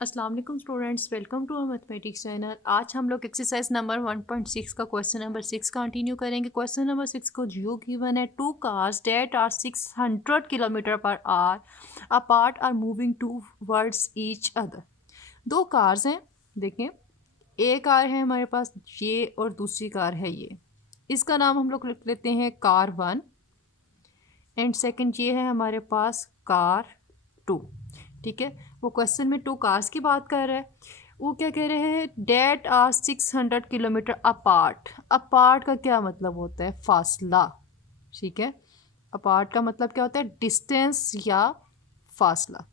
अस्सलाम वालेकुम students, welcome to our mathematics channel. आज हम लोग एक्सरसाइज नंबर 1.6 का क्वेश्चन नंबर 6 कंटिन्यू करेंगे। क्वेश्चन नंबर 6 को जो गिवन है, two cars that are 600 kilometre पर are apart are moving towards each other. दो कार्स हैं, देखें, एक कार है हमारे पास ये और दूसरी कार है ये। इसका नाम हम लोग लिख लेते हैं कार 1 एंड सेकंड ये है हमारे पास कार 2। ठीक है, वो क्वेश्चन में टू कार्स की बात कर रहा है। वो क्या कह रहे हैं, that are 600 kilometre apart. Apart का क्या मतलब होता है, फासला। ठीक है, अपार्ट का मतलब क्या होता है, डिस्टेंस या फासला।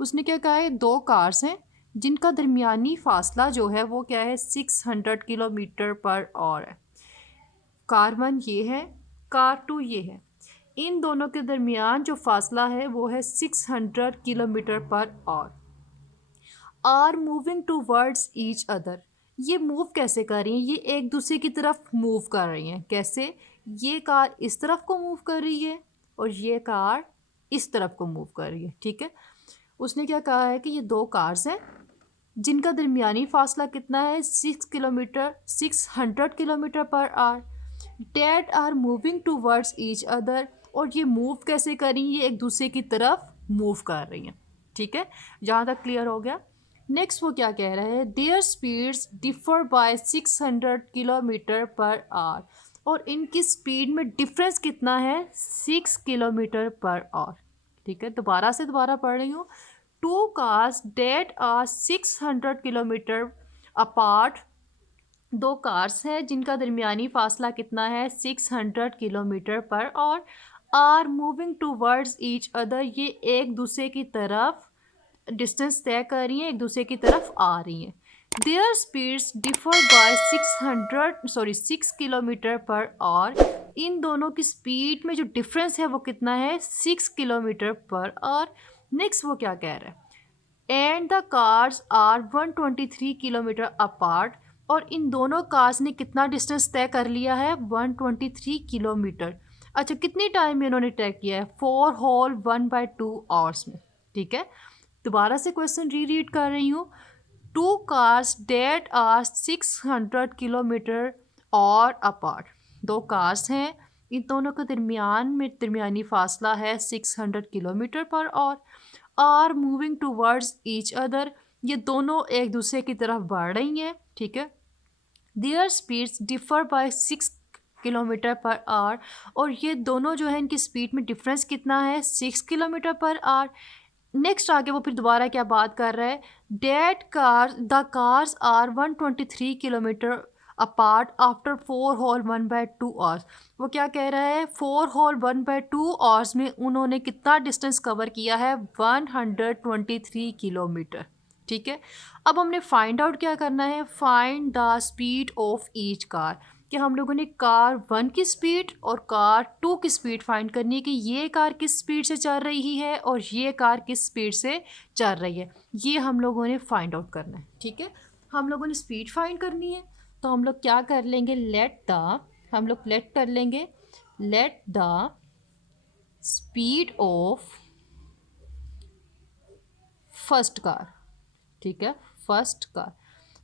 उसने क्या कहा है, दो कार्स हैं जिनका दरमियानी फासला जो है वो क्या है, 600 किलोमीटर पर आवर है। कार 1 ये है, कार 2 ये है। इन दोनों के दरमियान जो फासला है वो है 600 किलोमीटर पर hour. Are moving towards each other. ये मूव कैसे कर रही हैं, ये एक दूसरे की तरफ मूव कर रही हैं। कैसे, ये कार इस तरफ को मूव कर रही है और ये कार इस तरफ को मूव कर रही है। ठीक है, उसने क्या कहा है कि ये दो कार्स हैं जिनका दरमियानी फासला कितना है, 600 किलोमीटर पर hour. That are moving towards each other, और ये मूव कैसे कर रही हैं, ये एक दूसरे की तरफ मूव कर रही हैं। ठीक है, जहाँ तक क्लियर हो गया। नेक्स्ट वो क्या कह रहा है, their speeds differ by 600 kilometre पर आवर, और इनकी स्पीड में डिफरेंस कितना है, 6 किलोमीटर पर आवर। ठीक है, दोबारा पढ़ रही हूँ। Two cars that are 600 kilometre apart. दो कार्स हैं जिनका दरमियानी फासला कितना है, 600 किलोमीटर पर hour. Are moving towards each other, ये एक दूसरे की तरफ डिस्टेंस तय कर रही हैं, एक दूसरे की तरफ आ रही हैं। Their speeds differ by 6 kilometre पर आवर। इन दोनों की स्पीड में जो डिफरेंस है वो कितना है, 6 किलोमीटर पर आवर। नेक्स्ट वो क्या कह रहा है, and the cars are 123 kilometre apart, और इन दोनों कार्स ने कितना डिस्टेंस तय कर लिया है, 123 किलोमीटर। अच्छा, कितनी टाइम में इन्होंने तय किया है, 4 होल 1/2 आवर्स में। ठीक है, दोबारा से क्वेश्चन रीड कर रही हूँ। Two cars that are 600 kilometre और अपार्ट। दो कार्स हैं, इन दोनों के दरमियानी फासला है 600 किलोमीटर पर are moving towards each other, ये दोनों एक दूसरे की तरफ बढ़ रही हैं। ठीक है, their speeds differ by 6 kilometre पर आवर, और ये दोनों जो है इनकी स्पीड में डिफरेंस कितना है, 6 किलोमीटर पर आवर। नेक्स्ट आगे वो फिर दोबारा क्या बात कर रहा है, the cars are 123 kilometre apart after 4 whole 1/2 hours. वो क्या कह रहा है, 4 होल 1/2 आवर्स में उन्होंने कितना डिस्टेंस कवर किया है, 123 किलोमीटर। ठीक है, अब हमने फाइंड आउट क्या करना है, find the speed of each car. कि हम लोगों ने कार 1 की स्पीड और कार 2 की स्पीड फाइंड करनी है, कि ये कार किस स्पीड से चल रही है और ये कार किस स्पीड से चल रही है, ये हम लोगों ने फाइंड आउट करना है। ठीक है, हम लोगों ने स्पीड फाइंड करनी है, तो हम लोग क्या कर लेंगे, लेट कर लेंगे, let the speed of first car. ठीक है, फर्स्ट कार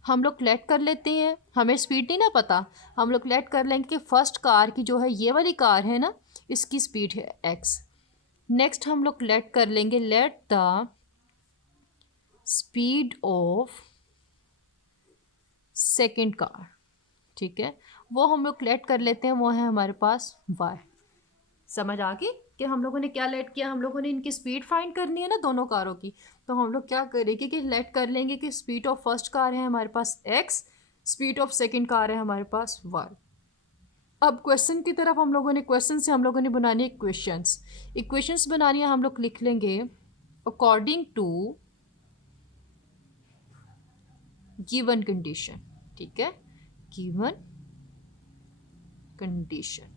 हम लोग लेट कर लेते हैं, हमें स्पीड नहीं ना पता, हम लोग लेट कर लेंगे कि फर्स्ट कार की जो है, ये वाली कार है ना, इसकी स्पीड है x। नेक्स्ट हम लोग लेट कर लेंगे, let the speed of second car. ठीक है, वो हम लोग लेट कर लेते हैं, वो है हमारे पास y। समझ आ गई कि हम लोगों ने क्या लेट किया, हम लोगों ने इनकी स्पीड फाइंड करनी है ना दोनों कारों की, तो हम लोग क्या करेंगे कि लेट कर लेंगे कि स्पीड ऑफ फर्स्ट कार है हमारे पास x, speed of second car है हमारे पास y। अब क्वेश्चन की तरफ हम लोगों ने, क्वेश्चन से हम लोगों ने बनानी है इक्वेशंस बनानी है। हम लोग लिख लेंगे अकॉर्डिंग टू गिवन कंडीशन। ठीक है, गिवन कंडीशन।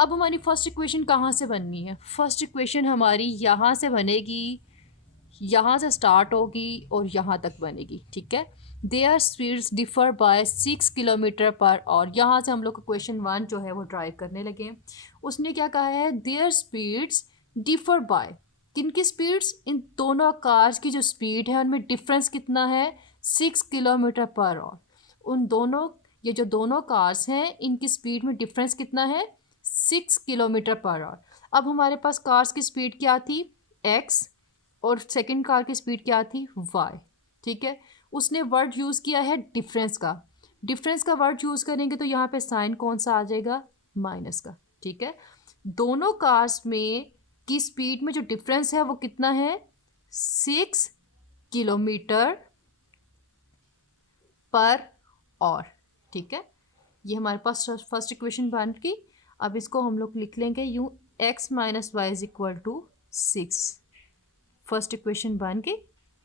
अब हमारी फर्स्ट इक्वेशन कहाँ से बननी है, फर्स्ट इक्वेशन हमारी यहाँ से बनेगी, यहाँ से स्टार्ट होगी और यहाँ तक बनेगी। ठीक है, their speeds differ by 6 kilometre पर आवर। यहाँ से हम लोग क्वेश्चन 1 जो है वो ड्राइव करने लगे। उसने क्या कहा है, देयर स्पीड्स डिफर बाय, किनकी स्पीड्स, इन दोनों कार्स की जो स्पीड है उनमें डिफरेंस कितना है, 6 किलोमीटर पर आवर। उन दोनों, ये जो दोनों कार्स हैं इनकी स्पीड में डिफरेंस कितना है, 6 किलोमीटर पर आवर। अब हमारे पास कार्स की स्पीड क्या थी, x, और सेकंड कार की स्पीड क्या थी, y। ठीक है, उसने वर्ड यूज़ किया है डिफरेंस का। डिफरेंस का वर्ड यूज़ करेंगे तो यहाँ पे साइन कौन सा आ जाएगा, माइनस का। ठीक है, दोनों कार्स में की स्पीड में जो डिफरेंस है वो कितना है, 6 किलोमीटर पर आवर। ठीक है, ये हमारे पास फर्स्ट इक्वेशन बन गई। अब इसको हम लोग लिख लेंगे यूँ, x minus y is equal to 6। First equation बन गई।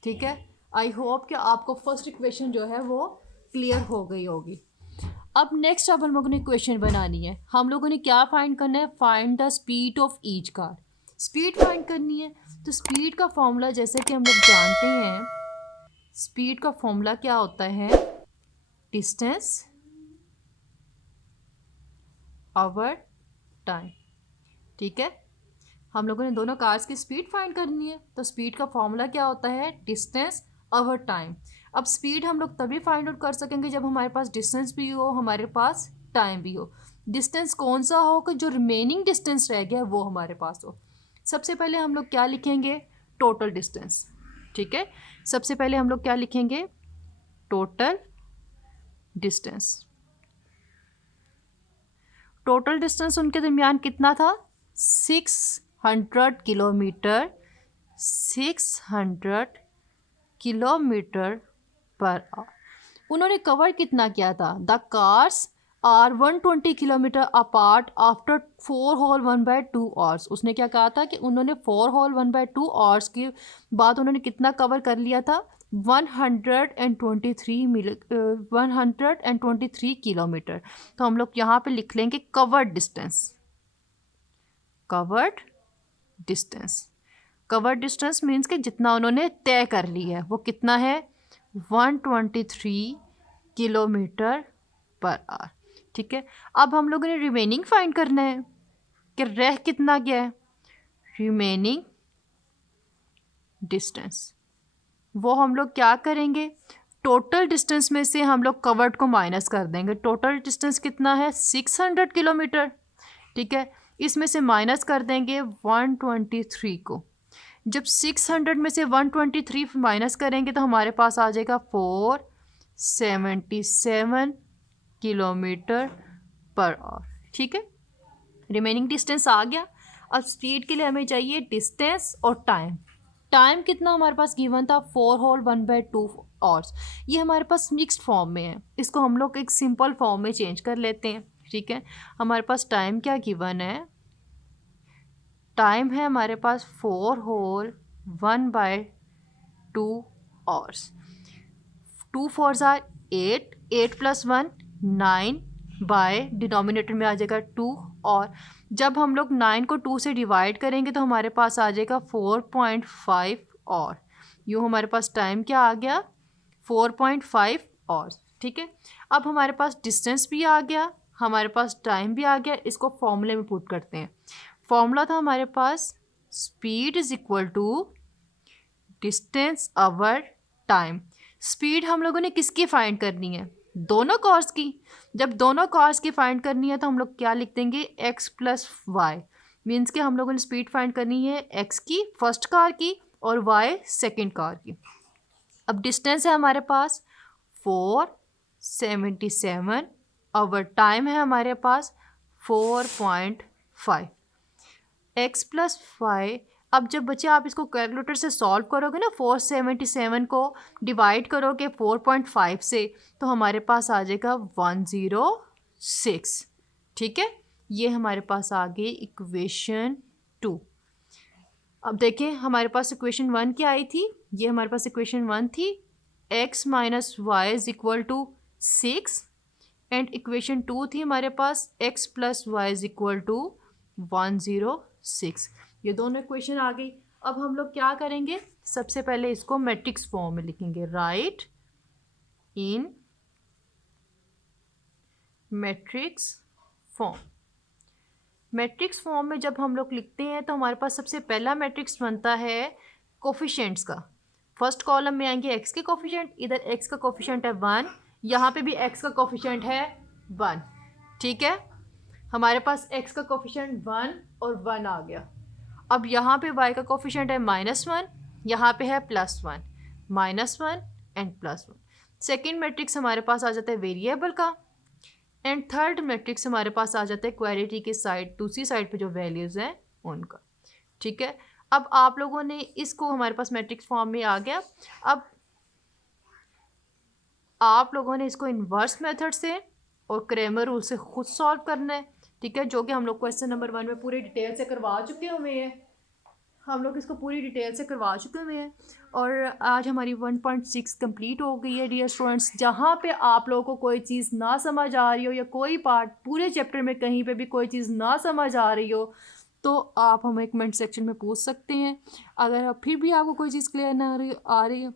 ठीक है, आई होप कि आपको फर्स्ट इक्वेशन जो है वो क्लियर हो गई होगी। अब नेक्स्ट अब हम लोगों ने इक्वेशन बनानी है। हम लोगों ने क्या फाइंड करना है, find the speed of each car. Speed find करनी है। तो स्पीड का फॉर्मूला जैसे कि हम लोग जानते हैं, स्पीड का फॉर्मूला क्या होता है, डिस्टेंस ओवर टाइम। ठीक है, हम लोगों ने दोनों कार्स की स्पीड फाइंड करनी है, तो स्पीड का फॉर्मूला क्या होता है, डिस्टेंस ओवर टाइम। अब स्पीड हम लोग तभी फाइंड आउट कर सकेंगे जब हमारे पास डिस्टेंस भी हो, हमारे पास टाइम भी हो। डिस्टेंस कौन सा हो कि जो रिमेनिंग डिस्टेंस रह गया वो हमारे पास हो। सबसे पहले हम लोग क्या लिखेंगे, टोटल डिस्टेंस। ठीक है, सबसे पहले हम लोग क्या लिखेंगे, टोटल डिस्टेंस। टोटल डिस्टेंस उनके दरमियान कितना था, 600 किलोमीटर, 600 किलोमीटर पर आवर। उन्होंने कवर कितना किया था, the cars are 120 kilometre apart after 4 whole 1/2 hours. उसने क्या कहा था कि उन्होंने 4 होल 1/2 आवर्स के बाद उन्होंने कितना कवर कर लिया था, 123 किलोमीटर। तो हम लोग यहाँ पे लिख लेंगे covered distance. Covered distance, covered distance means कि जितना उन्होंने तय कर ली है वो कितना है, 123 किलोमीटर पर आवर। ठीक है, अब हम लोगों ने रिमेनिंग फाइंड करना है कि रह कितना गया है, रिमेनिंग डिस्टेंस। वो हम लोग क्या करेंगे, टोटल डिस्टेंस में से हम लोग कवर्ड को माइनस कर देंगे। टोटल डिस्टेंस कितना है, 600 किलोमीटर। ठीक है, इसमें से माइनस कर देंगे 123 को। जब 600 में से 123 माइनस करेंगे तो हमारे पास आ जाएगा 477 किलोमीटर पर आवर। ठीक है, रिमेनिंग डिस्टेंस आ गया। अब स्पीड के लिए हमें चाहिए डिस्टेंस और टाइम। टाइम कितना हमारे पास गिवन था, 4 होल 1/2 आवर्स। ये हमारे पास मिक्स्ड फॉर्म में है, इसको हम लोग एक सिंपल फॉर्म में चेंज कर लेते हैं। ठीक है, हमारे पास टाइम क्या गिवन है, टाइम है हमारे पास 4 whole 1/2 hours. 2 4 are 8, 8 + 1 9, by denominator में आ जाएगा 2। और जब हम लोग 9 को 2 से डिवाइड करेंगे तो हमारे पास आ जाएगा 4.5। और यूँ हमारे पास टाइम क्या आ गया, 4.5 और। ठीक है, अब हमारे पास डिस्टेंस भी आ गया, हमारे पास टाइम भी आ गया। इसको फॉर्मूले में पुट करते हैं। फॉर्मूला था हमारे पास, speed is equal to distance over time. Speed हम लोगों ने किसकी फाइंड करनी है, दोनों कार्स की। जब दोनों कार्स की फाइंड करनी है तो हम लोग क्या लिख देंगे, x + y। मीन्स कि हम लोगों ने स्पीड फाइंड करनी है x की, फर्स्ट कार की, और y सेकंड कार की। अब डिस्टेंस है हमारे पास 477 और टाइम है हमारे पास 4.5। x + y। अब जब बच्चे आप इसको कैलकुलेटर से सॉल्व करोगे ना, 477 को डिवाइड करोगे 4.5 से, तो हमारे पास आ जाएगा 106। ठीक है, ये हमारे पास आ गई इक्वेशन 2। अब देखें हमारे पास इक्वेशन 1 क्या आई थी, ये हमारे पास इक्वेशन 1 थी, x - y is equal to 6। And equation 2 थी हमारे पास, x + y is equal to 106। ये दोनों इक्वेशन आ गई। अब हम लोग क्या करेंगे, सबसे पहले इसको मैट्रिक्स फॉर्म में लिखेंगे, राइट इन मैट्रिक्स फॉर्म। मैट्रिक्स फॉर्म में जब हम लोग लिखते हैं तो हमारे पास सबसे पहला मैट्रिक्स बनता है कोफिशिएंट्स का। फर्स्ट कॉलम में आएंगे एक्स के कोफिशिएंट, इधर एक्स का कोफिशिएंट है 1, यहाँ पे भी एक्स का कोफिशिएंट है 1। ठीक है, हमारे पास एक्स का कोफिशिएंट 1 और 1 आ गया। अब यहाँ पे वाई का कोफिशिएंट है -1, यहाँ पे है +1, -1 एंड +1। सेकेंड मैट्रिक्स हमारे पास आ जाता है वेरिएबल का, एंड थर्ड मैट्रिक्स हमारे पास आ जाता है क्वालिटी के साइड, दूसरी साइड पे जो वैल्यूज़ हैं उनका। ठीक है, अब आप लोगों ने इसको, हमारे पास मैट्रिक्स फॉर्म में आ गया। अब आप लोगों ने इसको इन्वर्स मेथड से और क्रैमर रूल से खुद सॉल्व करना है। ठीक है, जो कि हम लोग क्वेश्चन नंबर 1 में पूरी डिटेल से करवा चुके हुए हैं। हम लोग इसको पूरी डिटेल से करवा चुके हुए हैं और आज हमारी 1.6 कंप्लीट हो गई है डियर स्टूडेंट्स। जहाँ पे आप लोगों को कोई चीज़ ना समझ आ रही हो या कोई पार्ट पूरे चैप्टर में कहीं पे भी कोई चीज़ ना समझ आ रही हो तो आप हमें कमेंट सेक्शन में पूछ सकते हैं। अगर फिर भी आपको कोई चीज़ क्लियर ना आ रही हो,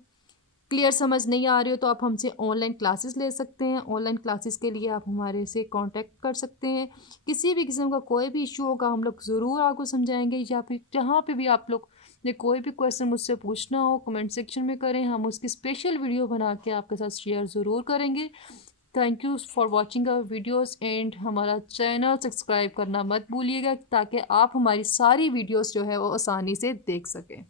क्लियर समझ नहीं आ रही हो, तो आप हमसे ऑनलाइन क्लासेस ले सकते हैं। ऑनलाइन क्लासेस के लिए आप हमारे से कांटेक्ट कर सकते हैं। किसी भी किस्म का कोई भी इशू होगा हम लोग ज़रूर आपको समझाएंगे, या फिर जहाँ पे भी आप लोग ने कोई भी क्वेश्चन मुझसे पूछना हो कमेंट सेक्शन में करें, हम उसकी स्पेशल वीडियो बना के आपके साथ शेयर ज़रूर करेंगे। Thank you for watching our videos and हमारा चैनल सब्सक्राइब करना मत भूलिएगा ताकि आप हमारी सारी वीडियोज़ जो है वो आसानी से देख सकें।